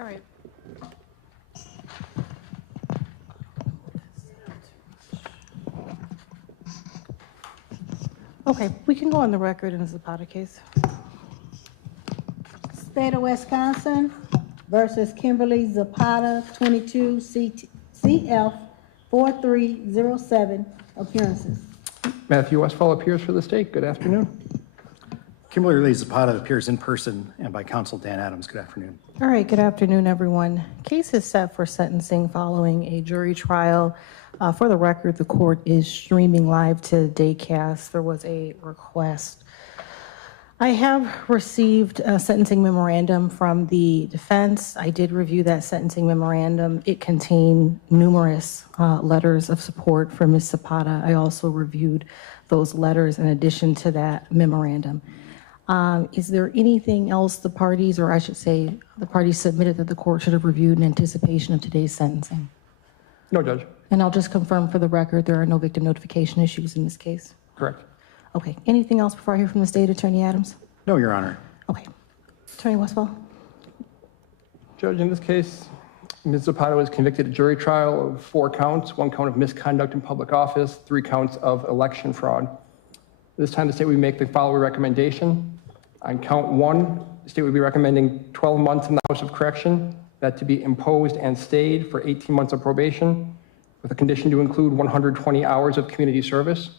All right. Okay, we can go on the record in the Zapata case. State of Wisconsin versus Kimberly Zapata, 22 CF 4307, appearances. Matthew Westfall appears for the state. Good afternoon. Kimberly Zapata appears in person and by counsel Dan Adams. Good afternoon. All right, good afternoon, everyone. Case is set for sentencing following a jury trial. For the record, the court is streaming live to Daycast. There was a request. I have received a sentencing memorandum from the defense. I did review that sentencing memorandum. It contained numerous letters of support for Ms. Zapata. I also reviewed those letters in addition to that memorandum. Is there anything else the parties, or I should say the parties submitted that the court should have reviewed in anticipation of today's sentencing? No, Judge. And I'll just confirm for the record, there are no victim notification issues in this case. Correct. Okay, anything else before I hear from the state, Attorney Adams? No, Your Honor. Okay, Attorney Westfall? Judge, in this case, Ms. Zapata was convicted at jury trial of 4 counts, 1 count of misconduct in public office, 3 counts of election fraud. This time the state would make the following recommendation. On count 1, the state would be recommending 12 months in the House of Correction, that to be imposed and stayed for 18 months of probation, with a condition to include 120 hours of community service.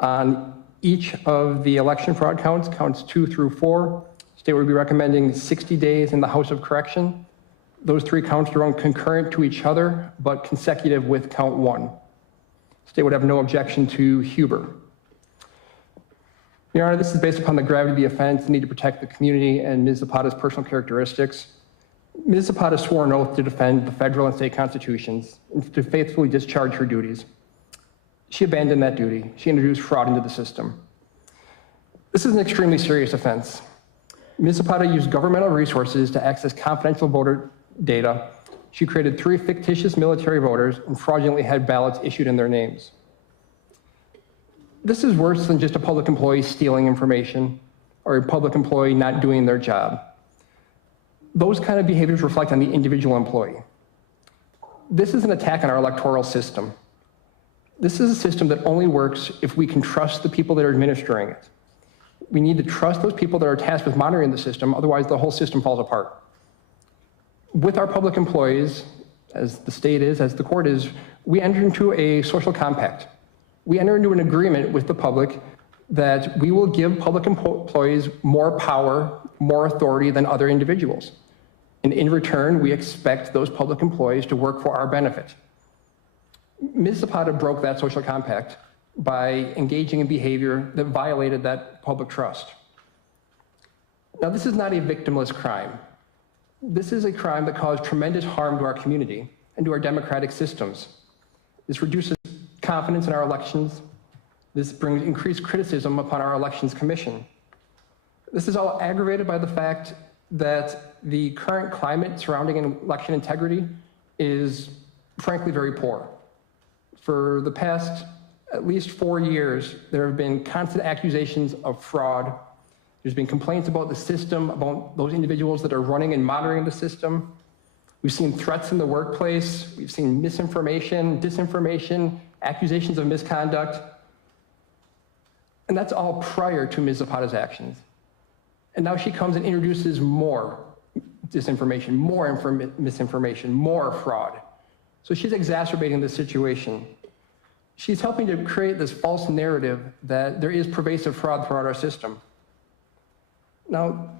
On each of the election fraud counts, counts 2 through 4, state would be recommending 60 days in the House of Correction. Those 3 counts are run concurrent to each other, but consecutive with count 1. State would have no objection to Huber. Your Honor, this is based upon the gravity of the offense, the need to protect the community, and Ms. Zapata's personal characteristics. Ms. Zapata swore an oath to defend the federal and state constitutions and to faithfully discharge her duties. She abandoned that duty. She introduced fraud into the system. This is an extremely serious offense. Ms. Zapata used governmental resources to access confidential voter data. She created 3 fictitious military voters and fraudulently had ballots issued in their names. This is worse than just a public employee stealing information or a public employee not doing their job. Those kind of behaviors reflect on the individual employee. This is an attack on our electoral system. This is a system that only works if we can trust the people that are administering it. We need to trust those people that are tasked with monitoring the system, otherwise the whole system falls apart. With our public employees, as the state is, as the court is, we enter into a social compact. We enter into an agreement with the public that we will give public employees more power, more authority than other individuals. And in return, we expect those public employees to work for our benefit. Ms. Zapata broke that social compact by engaging in behavior that violated that public trust. Now, this is not a victimless crime. This is a crime that caused tremendous harm to our community and to our democratic systems. This reduces confidence in our elections. This brings increased criticism upon our elections commission. This is all aggravated by the fact that the current climate surrounding election integrity is frankly very poor. For the past at least 4 years, there have been constant accusations of fraud. There's been complaints about the system, about those individuals that are running and monitoring the system. We've seen threats in the workplace. We've seen misinformation, disinformation, accusations of misconduct. And that's all prior to Ms. Zapata's actions. And now she comes and introduces more disinformation, more misinformation, more fraud. So she's exacerbating the situation. She's helping to create this false narrative that there is pervasive fraud throughout our system. Now,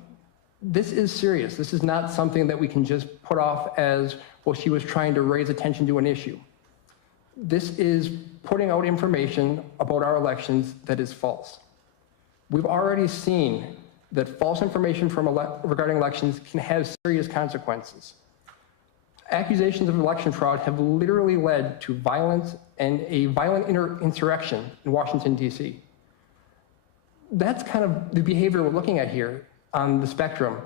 this is serious. This is not something that we can just put off as, well, she was trying to raise attention to an issue. This is putting out information about our elections that is false. We've already seen that false information regarding elections can have serious consequences. Accusations of election fraud have literally led to violence and a violent insurrection in Washington, D.C. That's kind of the behavior we're looking at here on the spectrum.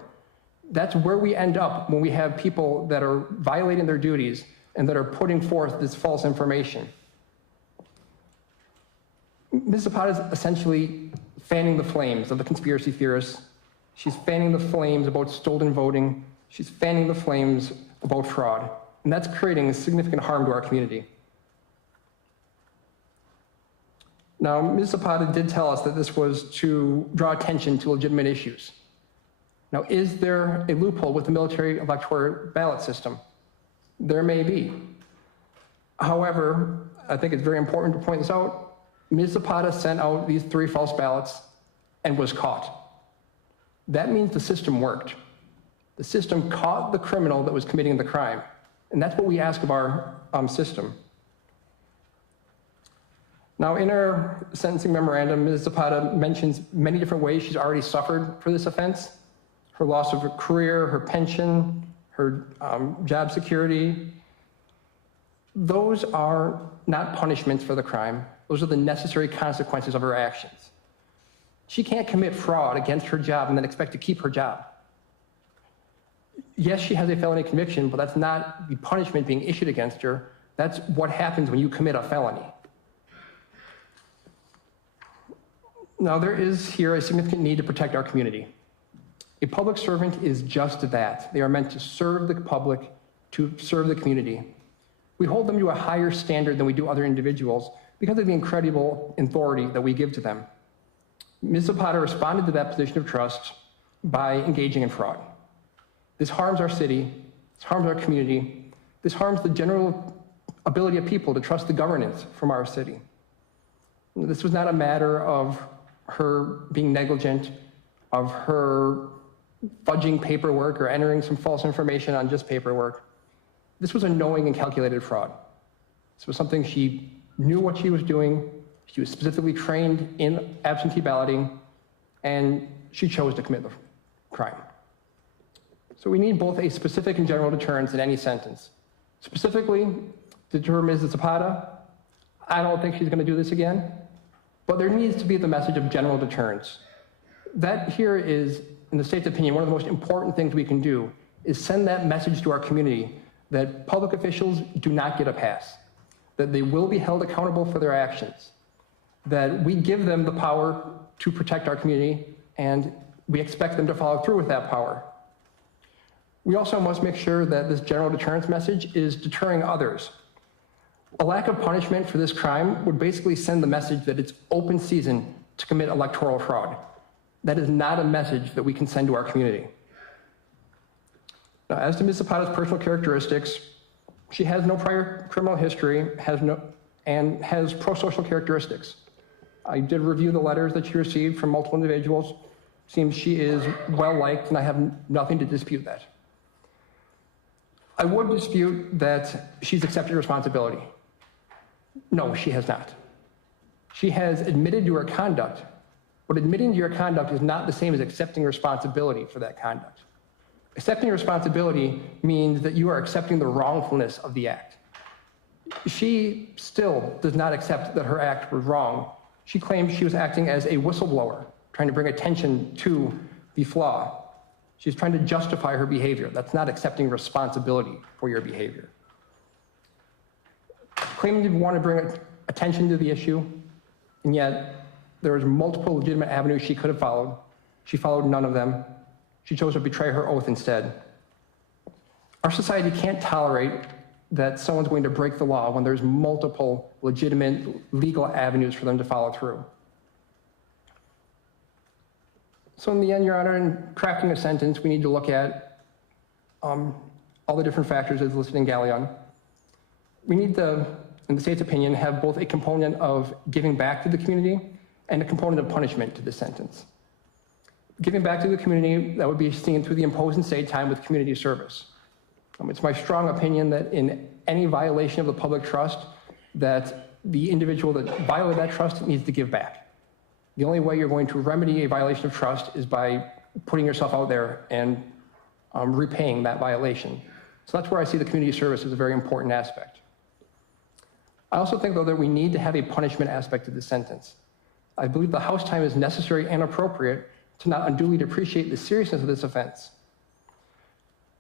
That's where we end up when we have people that are violating their duties and that are putting forth this false information. Ms. Zapata is essentially fanning the flames of the conspiracy theorists. She's fanning the flames about stolen voting She's fanning the flames about fraud, and that's creating significant harm to our community. Now, Ms. Zapata did tell us that this was to draw attention to legitimate issues. Now, is there a loophole with the military electoral ballot system? There may be. However, I think it's very important to point this out. Ms. Zapata sent out these 3 false ballots and was caught. That means the system worked. The system caught the criminal that was committing the crime. And that's what we ask of our system. Now, in her sentencing memorandum, Ms. Zapata mentions many different ways she's already suffered for this offense. Her loss of her career, her pension, her job security. Those are not punishments for the crime. Those are the necessary consequences of her actions. She can't commit fraud against her job and then expect to keep her job. Yes, she has a felony conviction, but that's not the punishment being issued against her. That's what happens when you commit a felony. Now, there is here a significant need to protect our community. A public servant is just that. They are meant to serve the public, to serve the community. We hold them to a higher standard than we do other individuals because of the incredible authority that we give to them. Ms. Zapata responded to that position of trust by engaging in fraud. This harms our city, this harms our community, this harms the general ability of people to trust the governance from our city. This was not a matter of her being negligent, of her fudging paperwork or entering some false information on just paperwork. This was a knowing and calculated fraud. This was something she knew what she was doing. She was specifically trained in absentee balloting, and she chose to commit the crime. So we need both a specific and general deterrence in any sentence. Specifically, to deter Ms. Zapata, I don't think she's going to do this again, but there needs to be the message of general deterrence. That here is, in the state's opinion, one of the most important things we can do is send that message to our community that public officials do not get a pass, that they will be held accountable for their actions, that we give them the power to protect our community, and we expect them to follow through with that power. We also must make sure that this general deterrence message is deterring others. A lack of punishment for this crime would basically send the message that it's open season to commit electoral fraud. That is not a message that we can send to our community. Now, as to Ms. Zapata's personal characteristics, she has no prior criminal history, and has pro-social characteristics. I did review the letters that she received from multiple individuals. Seems she is well-liked, and I have nothing to dispute that. I would dispute that she's accepted responsibility. No, she has not. She has admitted to her conduct, but admitting to your conduct is not the same as accepting responsibility for that conduct. Accepting responsibility means that you are accepting the wrongfulness of the act. She still does not accept that her act was wrong. She claims she was acting as a whistleblower, trying to bring attention to the flaw. She's trying to justify her behavior. That's not accepting responsibility for your behavior. Claiming to want to bring attention to the issue, and yet there was multiple legitimate avenues she could have followed. She followed none of them. She chose to betray her oath instead. Our society can't tolerate that someone's going to break the law when there's multiple legitimate legal avenues for them to follow through. So in the end, Your Honor, in crafting a sentence, we need to look at all the different factors as listed in Galleon. We need to, in the state's opinion, have both a component of giving back to the community and a component of punishment to this sentence. Giving back to the community, that would be seen through the imposed and stayed time with community service. It's my strong opinion that in any violation of the public trust, that the individual that violated that trust needs to give back. The only way you're going to remedy a violation of trust is by putting yourself out there and repaying that violation. So that's where I see the community service as a very important aspect. I also think, though, that we need to have a punishment aspect to this sentence. I believe the house time is necessary and appropriate to not unduly depreciate the seriousness of this offense.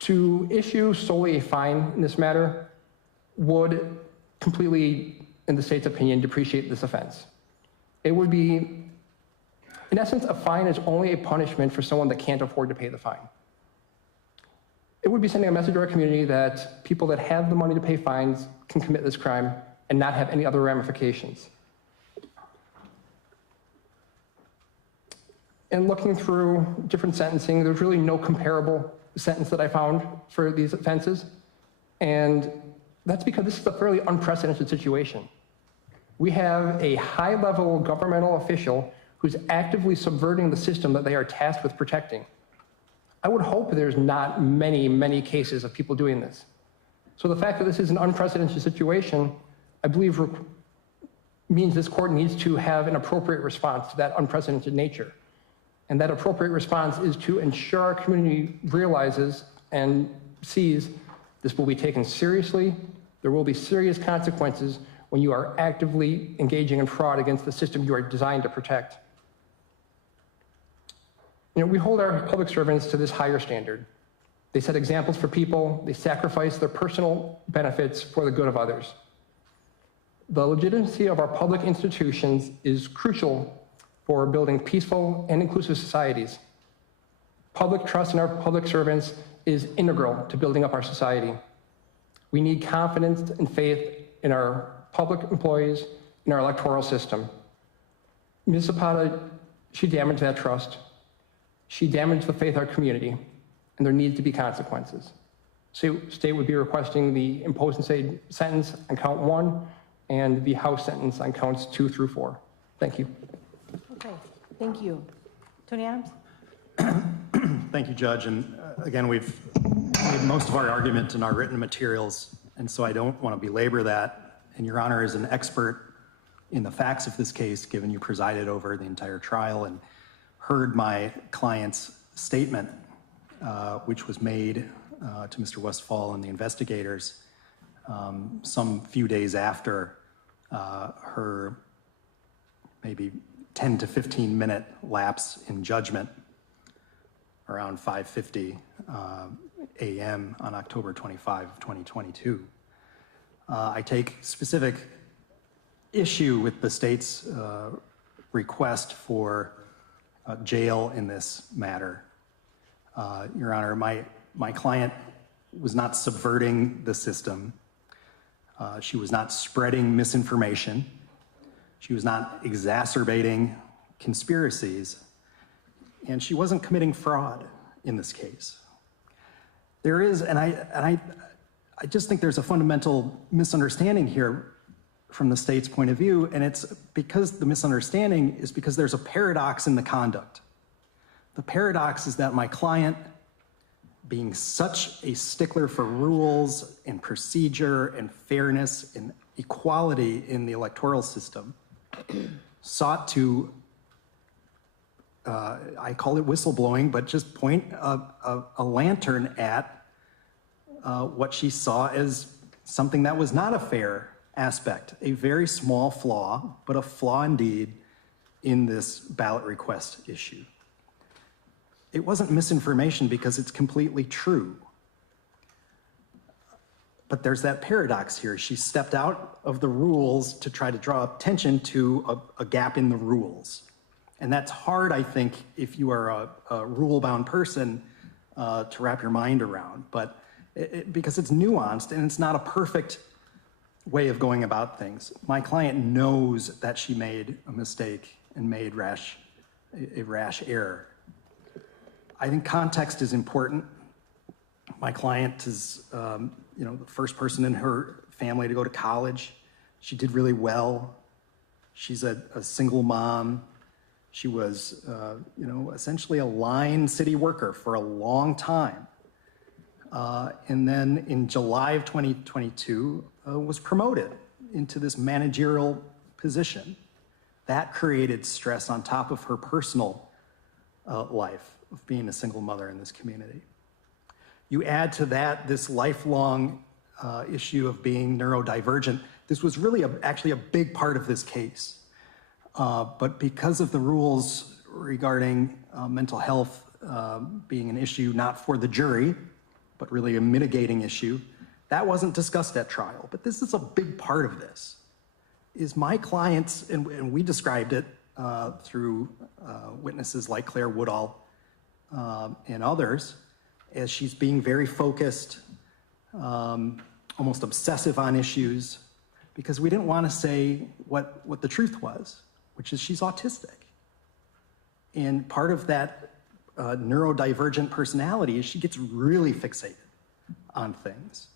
To issue solely a fine in this matter would completely, in the state's opinion, depreciate this offense. It would be, in essence, a fine is only a punishment for someone that can't afford to pay the fine. It would be sending a message to our community that people that have the money to pay fines can commit this crime and not have any other ramifications. And looking through different sentencing, there's really no comparable sentence that I found for these offenses. And that's because this is a fairly unprecedented situation. We have a high-level governmental official who's actively subverting the system that they are tasked with protecting. I would hope there's not many cases of people doing this. So the fact that this is an unprecedented situation, I believe means this court needs to have an appropriate response to that unprecedented nature. And that appropriate response is to ensure our community realizes and sees this will be taken seriously. There will be serious consequences when you are actively engaging in fraud against the system you are designed to protect. You know, we hold our public servants to this higher standard. They set examples for people. They sacrifice their personal benefits for the good of others. The legitimacy of our public institutions is crucial for building peaceful and inclusive societies. Public trust in our public servants is integral to building up our society. We need confidence and faith in our public employees, in our electoral system. Ms. Zapata, she damaged that trust. She damaged the faith of our community, and there needs to be consequences. So state would be requesting the imposed sentence on count 1 and the House sentence on counts 2 through 4. Thank you. Okay, thank you. Tony Adams? Thank you, Judge. And again, we've made most of our argument in our written materials, and so I don't want to belabor that. And Your Honor is an expert in the facts of this case, given you presided over the entire trial and heard my client's statement, which was made to Mr. Westfall and the investigators some few days after her maybe 10 to 15 minute lapse in judgment around 5:50 a.m. on October 25, 2022. I take specific issue with the state's request for jail in this matter. Your Honor, my client was not subverting the system. She was not spreading misinformation. She was not exacerbating conspiracies, and she wasn't committing fraud in this case. There is, and I just think there's a fundamental misunderstanding here from the state's point of view, and it's because the misunderstanding is because there's a paradox in the conduct. The paradox is that my client, being such a stickler for rules and procedure and fairness and equality in the electoral system, sought to, I call it whistleblowing, but just point a lantern at what she saw as something that was not a fair aspect, a very small flaw, but a flaw indeed in this ballot request issue. It wasn't misinformation because it's completely true. But there's that paradox here. She stepped out of the rules to try to draw attention to a gap in the rules. And that's hard, I think, if you are a rule-bound person to wrap your mind around. But because it's nuanced and it's not a perfect way of going about things. My client knows that she made a mistake and made a rash error. I think context is important. My client is, the first person in her family to go to college. She did really well. She's a single mom. She was, essentially a line city worker for a long time. And then in July of 2022, was promoted into this managerial position. That created stress on top of her personal life of being a single mother in this community. You add to that this lifelong issue of being neurodivergent. This was really actually a big part of this case. But because of the rules regarding mental health being an issue not for the jury, but really a mitigating issue, that wasn't discussed at trial. But this is a big part of this, is my clients, and we described it through witnesses like Claire Woodall and others, as she's being very focused, almost obsessive on issues, because we didn't want to say what the truth was, which is she's autistic. And part of that neurodivergent personality is she gets really fixated on things.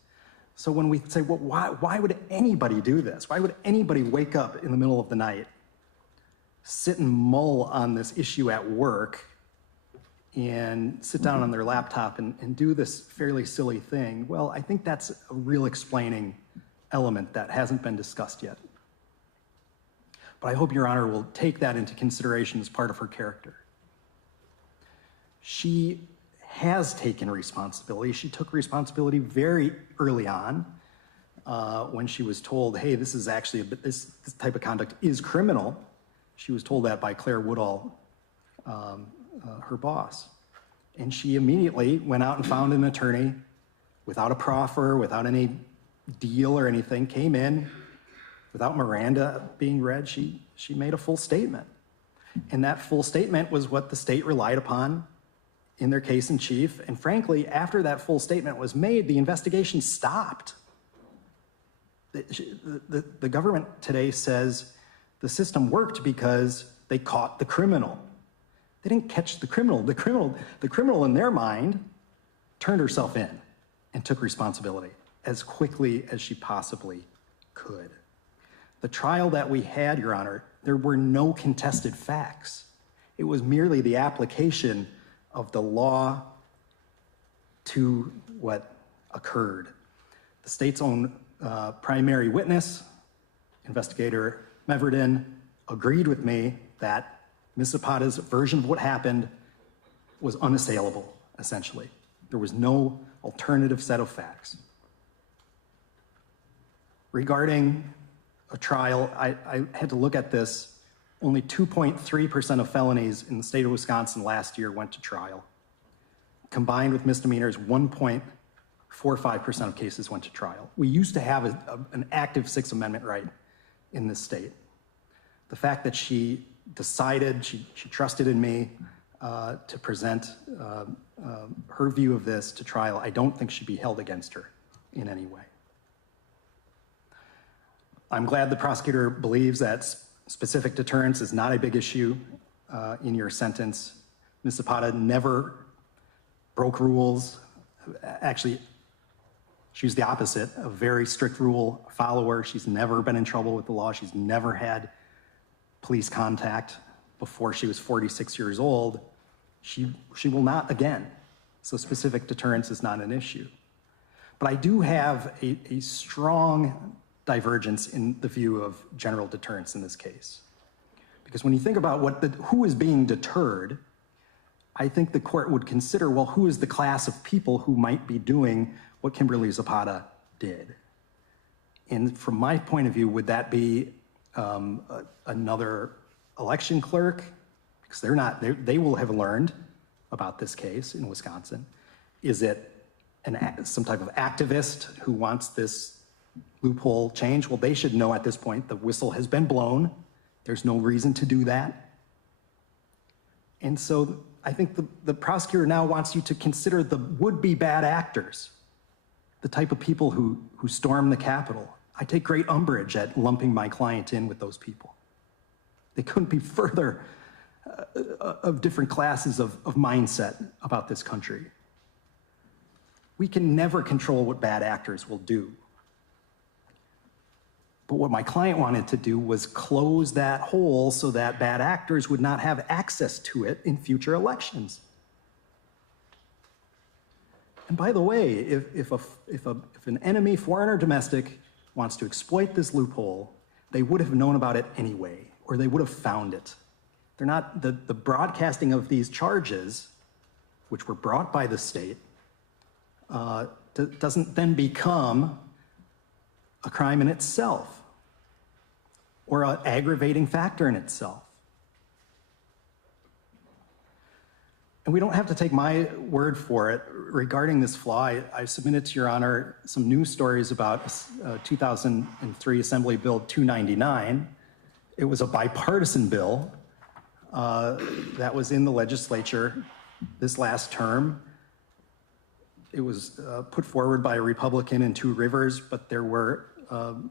So when we say, well, why would anybody do this? Why would anybody wake up in the middle of the night, sit and mull on this issue at work, and sit down on their laptop and do this fairly silly thing? Well, I think that's a real explaining element that hasn't been discussed yet. But I hope Your Honor will take that into consideration as part of her character. She has taken responsibility. She took responsibility very early on when she was told, hey, this is actually, this type of conduct is criminal. She was told that by Claire Woodall, her boss. And she immediately went out and found an attorney without a proffer, without any deal or anything, came in, without Miranda being read, she made a full statement. And that full statement was what the state relied upon in their case in chief. And frankly, after that full statement was made, the investigation stopped. The government today says the system worked because they caught the criminal. They didn't catch the criminal. The criminal in their mind turned herself in and took responsibility as quickly as she possibly could. The trial that we had, Your Honor, there were no contested facts. It was merely the application of the law to what occurred. The state's own primary witness, Investigator Meverden, agreed with me that Ms. Zapata's version of what happened was unassailable, essentially. There was no alternative set of facts. Regarding a trial, I had to look at this. Only 2.3% of felonies in the state of Wisconsin last year went to trial. Combined with misdemeanors, 1.45% of cases went to trial. We used to have an active Sixth Amendment right in this state. The fact that she decided, she trusted in me to present her view of this to trial, I don't think should be held against her in any way. I'm glad the prosecutor believes that specific deterrence is not a big issue in your sentence. Ms. Zapata never broke rules. Actually, she was the opposite, a very strict rule follower. She's never been in trouble with the law. She's never had police contact before she was 46 years old. She will not again. So specific deterrence is not an issue. But I do have a strong divergence in the view of general deterrence in this case. Because when you think about who is being deterred, I think the court would consider, well, who is the class of people who might be doing what Kimberly Zapata did? And from my point of view, would that be another election clerk? Because they will have learned about this case in Wisconsin. Is it some type of activist who wants this loophole change? Well, they should know at this point the whistle has been blown. There's no reason to do that. And so I think the prosecutor now wants you to consider the would-be bad actors, the type of people who storm the Capitol. I take great umbrage at lumping my client in with those people. They couldn't be further of different classes of mindset about this country. We can never control what bad actors will do. But what my client wanted to do was close that hole so that bad actors would not have access to it in future elections. And by the way, if an enemy, foreign or domestic, wants to exploit this loophole, they would have known about it anyway, or they would have found it. They're not, the broadcasting of these charges, which were brought by the state, doesn't then become a crime in itself or an aggravating factor in itself. And we don't have to take my word for it. Regarding this flaw, I submitted to Your Honor some news stories about 2003 Assembly Bill 299. It was a bipartisan bill that was in the legislature this last term. It was put forward by a Republican in Two Rivers, but there were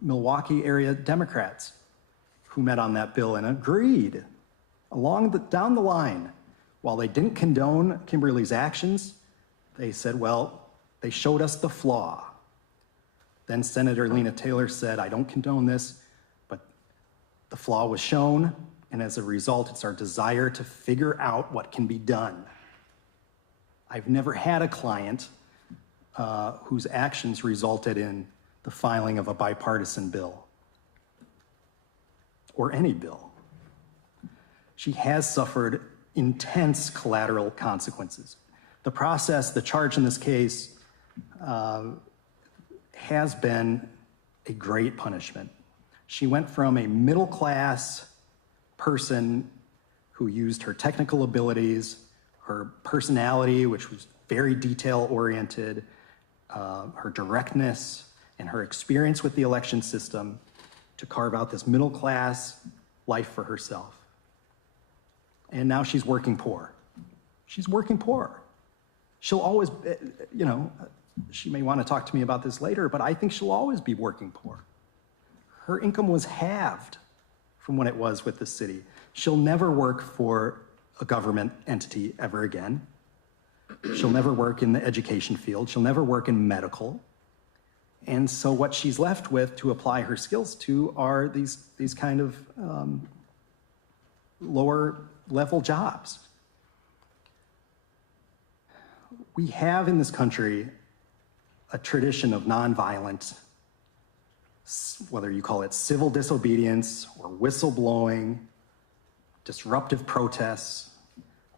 Milwaukee area Democrats who met on that bill and agreed down the line. While they didn't condone Kimberly's actions, they said, well, they showed us the flaw. Then Senator Lena Taylor said, I don't condone this, but the flaw was shown, and as a result, it's our desire to figure out what can be done. I've never had a client whose actions resulted in the filing of a bipartisan bill, or any bill. She has suffered intense collateral consequences. The process, the charge in this case, has been a great punishment. She went from a middle-class person who used her technical abilities, her personality, which was very detail-oriented, her directness, and her experience with the election system to carve out this middle-class life for herself. And now she's working poor. She's working poor. She'll always, she may want to talk to me about this later, but I think she'll always be working poor. Her income was halved from what it was with the city. She'll never work for a government entity ever again. She'll never work in the education field. She'll never work in medical. And so what she's left with to apply her skills to are these kind of lower level jobs. We have in this country a tradition of nonviolent, whether you call it civil disobedience or whistleblowing, disruptive protests,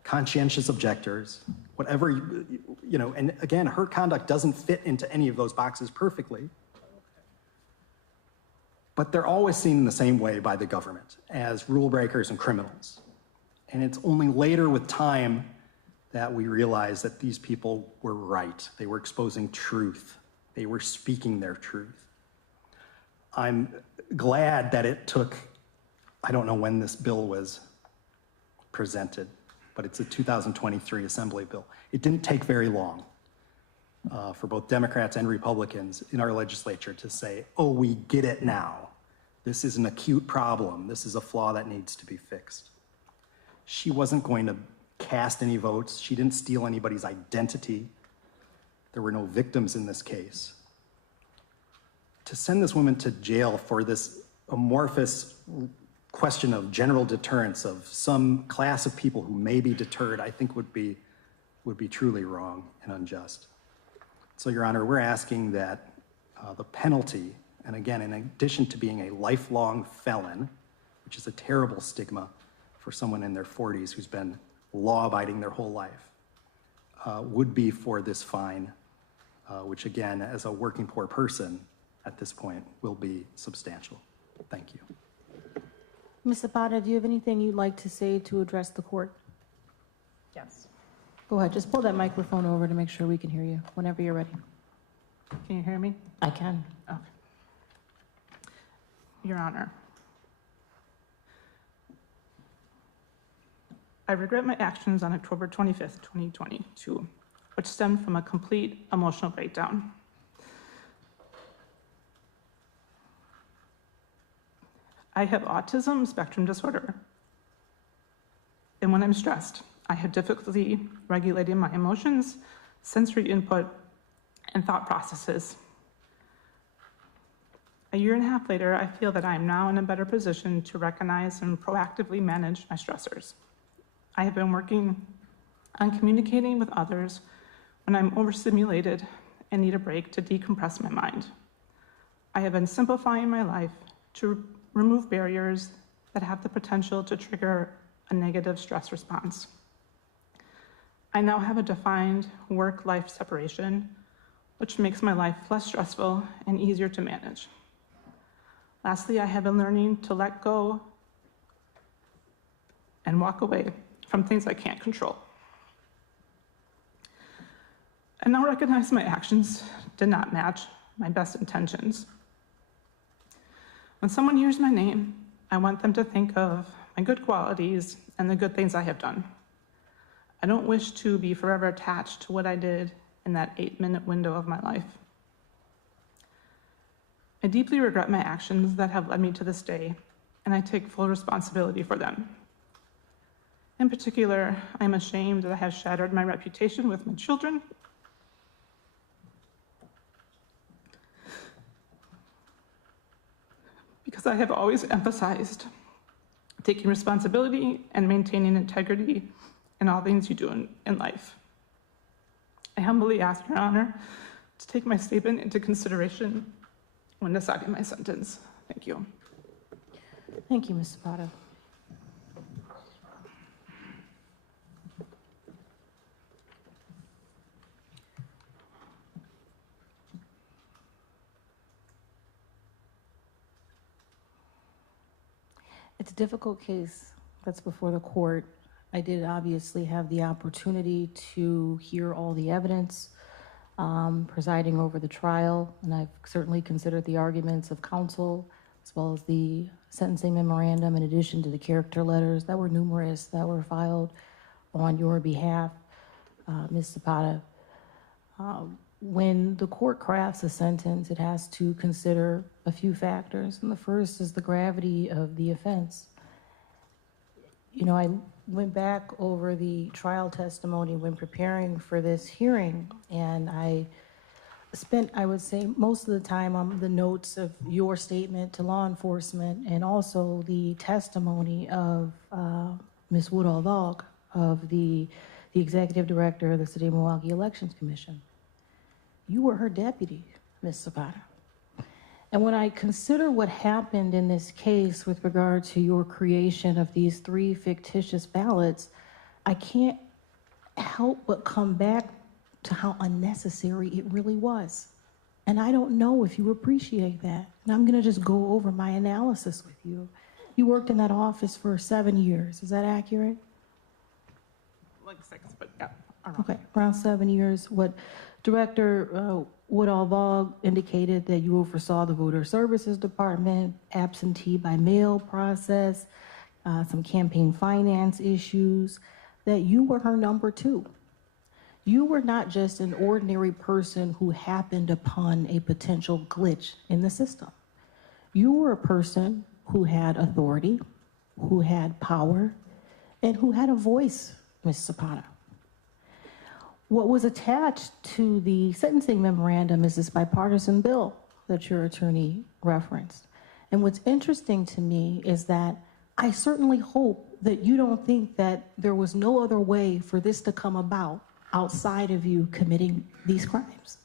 conscientious objectors, whatever, and again, her conduct doesn't fit into any of those boxes perfectly, but they're always seen in the same way by the government, as rule breakers and criminals. And it's only later with time that we realize that these people were right. They were exposing truth. They were speaking their truth. I'm glad that it took, I don't know when this bill was presented, but it's a 2023 Assembly bill. It didn't take very long for both Democrats and Republicans in our legislature to say, oh, we get it now. This is an acute problem. This is a flaw that needs to be fixed. She wasn't going to cast any votes. She didn't steal anybody's identity. There were no victims in this case. To send this woman to jail for this amorphous question of general deterrence of some class of people who may be deterred, I think would be truly wrong and unjust. So, Your Honor, we're asking that the penalty, and again, in addition to being a lifelong felon, which is a terrible stigma for someone in their 40s who's been law-abiding their whole life, would be for this fine, which again, as a working poor person at this point, will be substantial. Thank you. Ms. Zapata, do you have anything you'd like to say to address the court? Yes. Go ahead, just pull that microphone over to make sure we can hear you whenever you're ready. Can you hear me? I can. Okay. Your Honor, I regret my actions on October 25th, 2022, which stemmed from a complete emotional breakdown. I have autism spectrum disorder, and when I'm stressed, I have difficulty regulating my emotions, sensory input, and thought processes. A year and a half later, I feel that I am now in a better position to recognize and proactively manage my stressors. I have been working on communicating with others when I'm overstimulated and need a break to decompress my mind. I have been simplifying my life to remove barriers that have the potential to trigger a negative stress response. I now have a defined work-life separation, which makes my life less stressful and easier to manage. Lastly, I have been learning to let go and walk away from things I can't control. I now recognize my actions did not match my best intentions. When someone hears my name, I want them to think of my good qualities and the good things I have done. I don't wish to be forever attached to what I did in that 8-minute window of my life. I deeply regret my actions that have led me to this day, and I take full responsibility for them. In particular, I am ashamed that I have shattered my reputation with my children, because I have always emphasized taking responsibility and maintaining integrity in all things you do in life. I humbly ask Your Honor to take my statement into consideration when deciding my sentence. Thank you. Thank you, Ms. Zapata. It's a difficult case that's before the court. I did obviously have the opportunity to hear all the evidence, presiding over the trial, and I've certainly considered the arguments of counsel as well as the sentencing memorandum, in addition to the character letters that were numerous that were filed on your behalf, Ms. Zapata. When the court crafts a sentence, it has to consider a few factors, and the first is the gravity of the offense. You know, I went back over the trial testimony when preparing for this hearing, and I spent, I would say, most of the time on the notes of your statement to law enforcement and also the testimony of Ms. Woodall-Vogg of the executive director of the City of Milwaukee Election Commission. You were her deputy, Ms. Zapata. And when I consider what happened in this case with regard to your creation of these 3 fictitious ballots, I can't help but come back to how unnecessary it really was. And I don't know if you appreciate that. And I'm gonna just go over my analysis with you. You worked in that office for 7 years, is that accurate? Like 6, but yeah. Okay, around 7 years. What Director Woodall-Vogg indicated that you oversaw the Voter Services Department, absentee by mail process, some campaign finance issues, that you were her number 2. You were not just an ordinary person who happened upon a potential glitch in the system. You were a person who had authority, who had power, and who had a voice, Ms. Zapata. What was attached to the sentencing memorandum is this bipartisan bill that your attorney referenced. And what's interesting to me is that I certainly hope that you don't think that there was no other way for this to come about outside of you committing these crimes.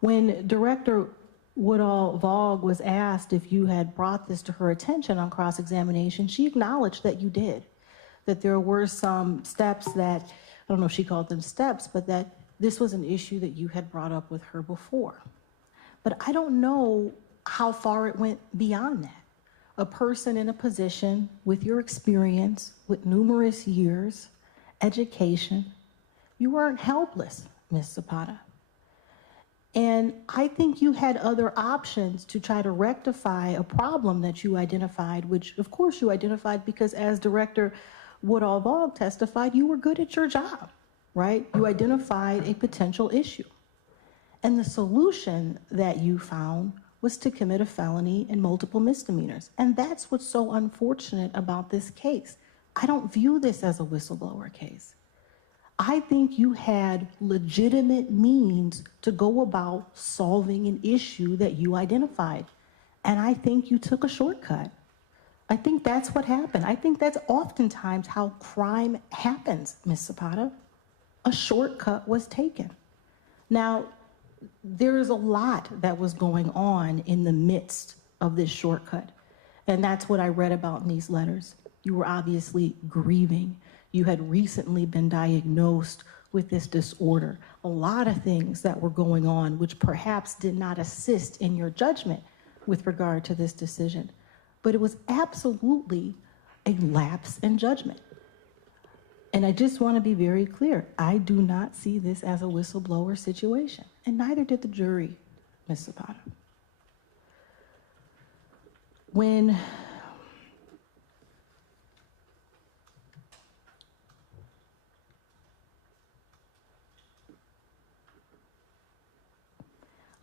When Director Woodall-Vogg was asked if you had brought this to her attention on cross-examination, she acknowledged that you did, that there were some steps that, I don't know if she called them steps, but that this was an issue that you had brought up with her before. But I don't know how far it went beyond that. A person in a position with your experience, with numerous years, education, you weren't helpless, Ms. Zapata. And I think you had other options to try to rectify a problem that you identified, which of course you identified because as Director Woodall-Vogg testified, you were good at your job, right? You identified a potential issue. And the solution that you found was to commit a felony and multiple misdemeanors. And that's what's so unfortunate about this case. I don't view this as a whistleblower case. I think you had legitimate means to go about solving an issue that you identified. And I think you took a shortcut. I think that's what happened. I think that's oftentimes how crime happens, Ms. Zapata. A shortcut was taken. Now, there is a lot that was going on in the midst of this shortcut. And that's what I read about in these letters. You were obviously grieving. You had recently been diagnosed with this disorder. A lot of things that were going on which perhaps did not assist in your judgment with regard to this decision. But it was absolutely a lapse in judgment. And I just want to be very clear. I do not see this as a whistleblower situation, and neither did the jury, Ms. Zapata. When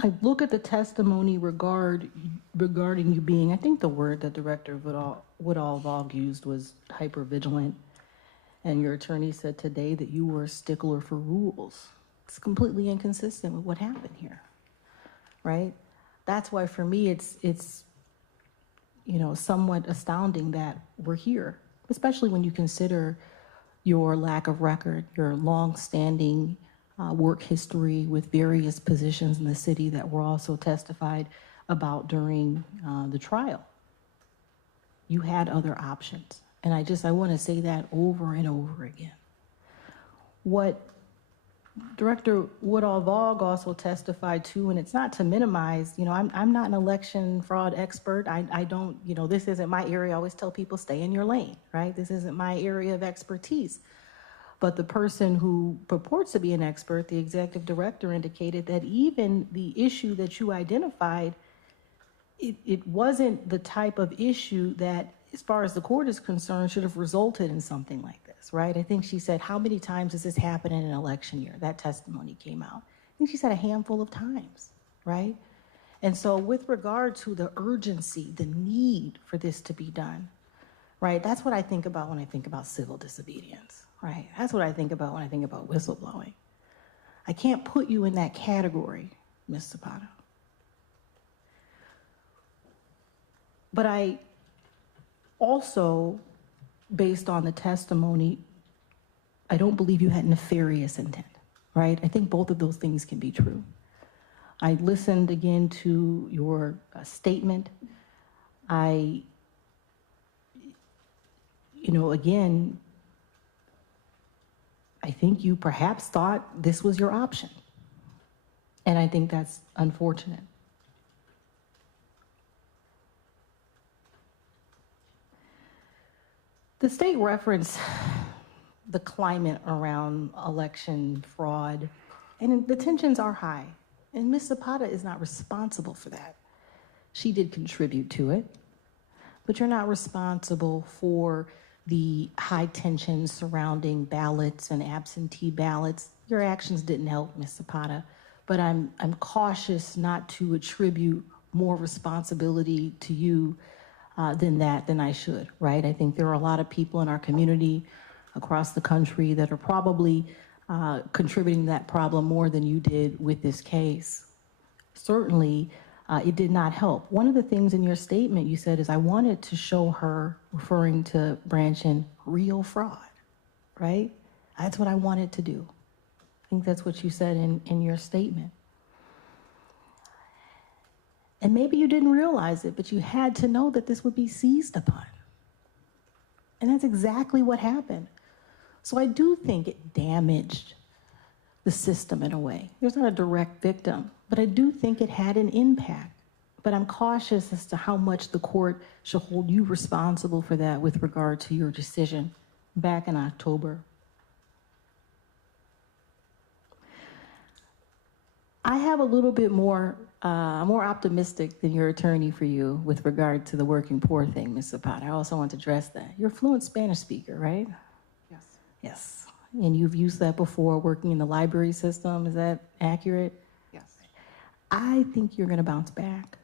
I look at the testimony regarding you being, I think the word that Director Woodall used was hypervigilant. And your attorney said today that you were a stickler for rules. It's completely inconsistent with what happened here, right? That's why for me it's somewhat astounding that we're here, especially when you consider your lack of record, your long-standing work history with various positions in the city that were also testified about during the trial. You had other options. And I want to say that over and over again. What Director Woodall-Vaugh also testified to, and it's not to minimize, I'm not an election fraud expert. I don't, this isn't my area. I always tell people, stay in your lane, right? This isn't my area of expertise. But the person who purports to be an expert, the executive director, indicated that even the issue that you identified, it wasn't the type of issue that, as far as the court is concerned, should have resulted in something like this, right? I think she said, how many times does this happen in an election year? That testimony came out. I think she said a handful of times, right? And so with regard to the urgency, the need for this to be done, right? That's what I think about when I think about civil disobedience, right? That's what I think about when I think about whistleblowing. I can't put you in that category, Ms. Zapata. But I also, based on the testimony, I don't believe you had nefarious intent, right? I think both of those things can be true. I listened again to your statement. Again, I think you perhaps thought this was your option. And I think that's unfortunate. The state referenced the climate around election fraud, and the tensions are high. And Ms. Zapata is not responsible for that. She did contribute to it, but you're not responsible for the high tensions surrounding ballots and absentee ballots. Your actions didn't help, Ms. Zapata, but I'm cautious not to attribute more responsibility to you than I should, right? I think there are a lot of people in our community across the country that are probably contributing to that problem more than you did with this case. Certainly, it did not help. One of the things in your statement you said is, I wanted to show her, referring to Branchin, real fraud, right? That's what I wanted to do. I think that's what you said in your statement. And maybe you didn't realize it, but you had to know that this would be seized upon. And that's exactly what happened. So I do think it damaged the system in a way. There's not a direct victim, but I do think it had an impact. But I'm cautious as to how much the court should hold you responsible for that with regard to your decision back in October. I have a little bit more optimistic than your attorney for you with regard to the working poor thing, Ms. Zapata. I also want to address that. You're a fluent Spanish speaker, right? Yes. Yes. And you've used that before working in the library system. Is that accurate? Yes. I think you're going to bounce back.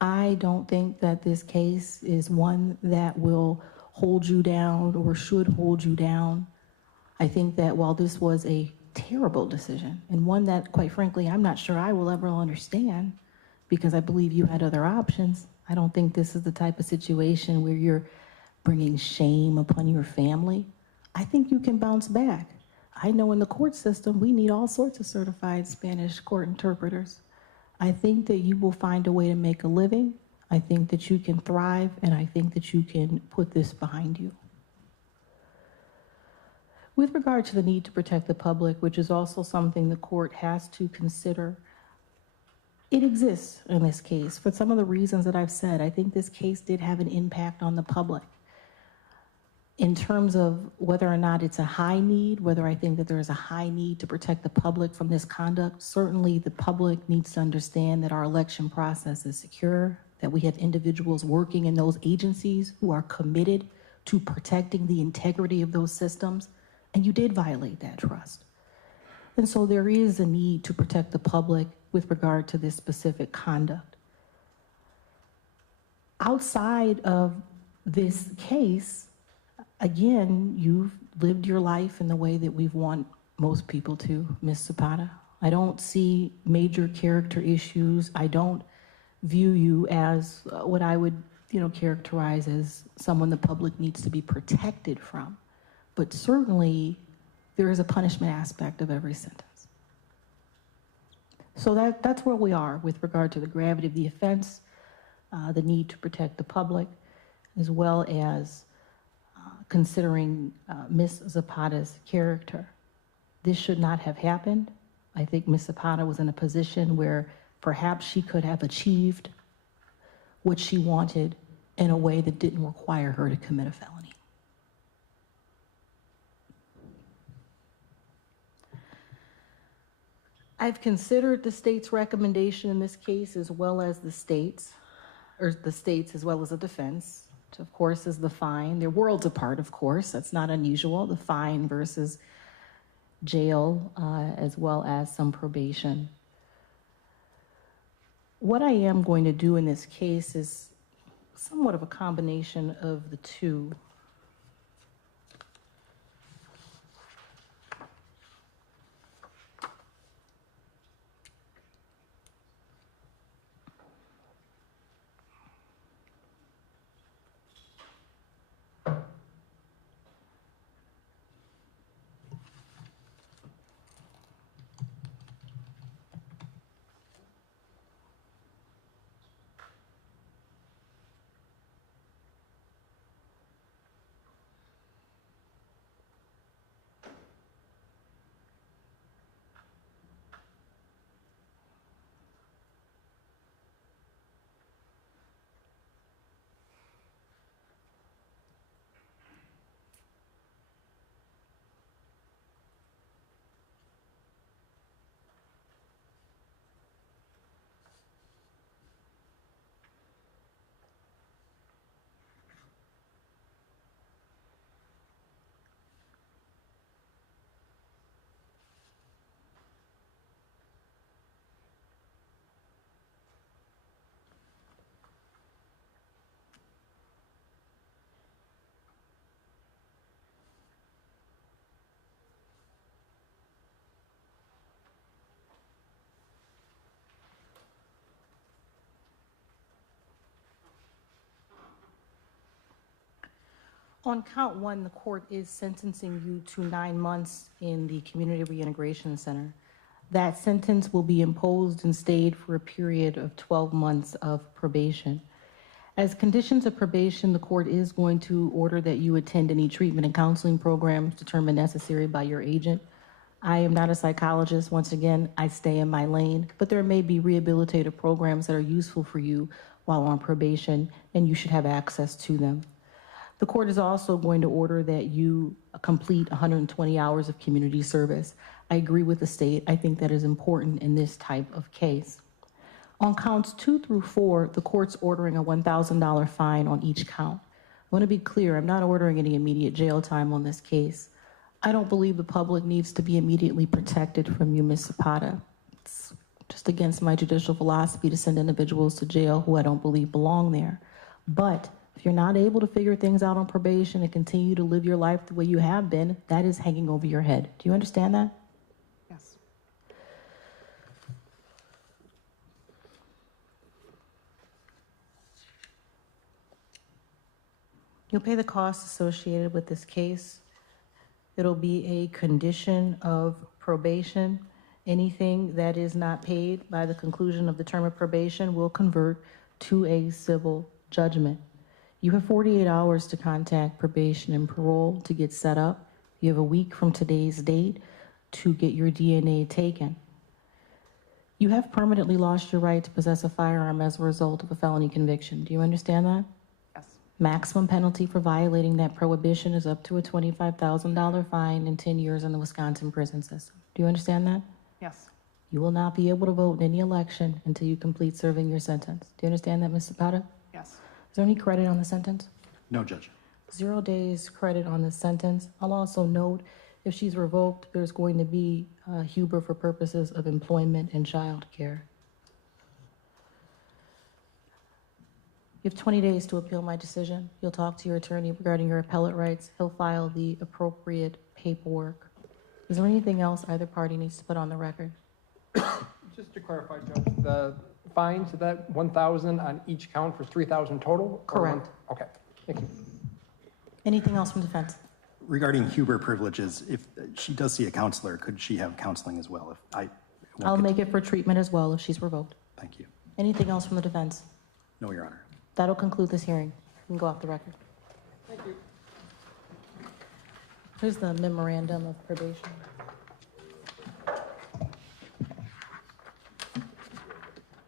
I don't think that this case is one that will hold you down or should hold you down. I think that while this was a terrible decision, and one that, quite frankly, I'm not sure I will ever understand, because I believe you had other options. I don't think this is the type of situation where you're bringing shame upon your family. I think you can bounce back. I know in the court system, we need all sorts of certified Spanish court interpreters. I think that you will find a way to make a living. I think that you can thrive, and I think that you can put this behind you. With regard to the need to protect the public, which is also something the court has to consider, it exists in this case for some of the reasons that I've said. I think this case did have an impact on the public. In terms of whether or not it's a high need, whether I think that there is a high need to protect the public from this conduct, certainly the public needs to understand that our election process is secure, that we have individuals working in those agencies who are committed to protecting the integrity of those systems. And you did violate that trust. And so there is a need to protect the public with regard to this specific conduct. Outside of this case, again, you've lived your life in the way that we've want most people to, Ms. Zapata. I don't see major character issues. I don't view you as what I would, characterize as someone the public needs to be protected from. But certainly, there is a punishment aspect of every sentence. So that's where we are with regard to the gravity of the offense, the need to protect the public, as well as considering Ms. Zapata's character. This should not have happened. I think Ms. Zapata was in a position where perhaps she could have achieved what she wanted in a way that didn't require her to commit a felony. I've considered the state's recommendation in this case as well as the state's as well as the defense, which of course is the fine. They're worlds apart, of course. That's not unusual, the fine versus jail, as well as some probation. What I am going to do in this case is somewhat of a combination of the two. On count one, the court is sentencing you to 9 months in the Community Reintegration Center. That sentence will be imposed and stayed for a period of 12 months of probation. As conditions of probation, the court is going to order that you attend any treatment and counseling programs determined necessary by your agent. I am not a psychologist. Once again, I stay in my lane, but there may be rehabilitative programs that are useful for you while on probation, and you should have access to them. The court is also going to order that you complete 120 hours of community service. I agree with the state. I think that is important in this type of case. On counts 2 through 4, the court's ordering a $1,000 fine on each count. I want to be clear, I'm not ordering any immediate jail time on this case. I don't believe the public needs to be immediately protected from you, Ms. Zapata. It's just against my judicial philosophy to send individuals to jail who I don't believe belong there. But if you're not able to figure things out on probation and continue to live your life the way you have been, that is hanging over your head. Do you understand that? Yes. You'll pay the costs associated with this case. It'll be a condition of probation. Anything that is not paid by the conclusion of the term of probation will convert to a civil judgment. You have 48 hours to contact probation and parole to get set up. You have a week from today's date to get your DNA taken. You have permanently lost your right to possess a firearm as a result of a felony conviction. Do you understand that? Yes. Maximum penalty for violating that prohibition is up to a $25,000 fine and 10 years in the Wisconsin prison system. Do you understand that? Yes. You will not be able to vote in any election until you complete serving your sentence. Do you understand that, Ms. Zapata? Yes. Is there any credit on the sentence? No, Judge. 0 days credit on the sentence. I'll also note if she's revoked, there's going to be Huber for purposes of employment and child care. You have 20 days to appeal my decision. You'll talk to your attorney regarding your appellate rights. He'll file the appropriate paperwork. Is there anything else either party needs to put on the record? Just to clarify, Judge, the fines, is that 1,000 on each count for 3,000 total? Or Correct. Okay, thank you. Anything else from defense? Regarding Huber privileges, if she does see a counselor, could she have counseling as well? I'll make it for treatment as well if she's revoked. Thank you. Anything else from the defense? No, Your Honor. That'll conclude this hearing. You can go off the record. Thank you. Here's the memorandum of probation.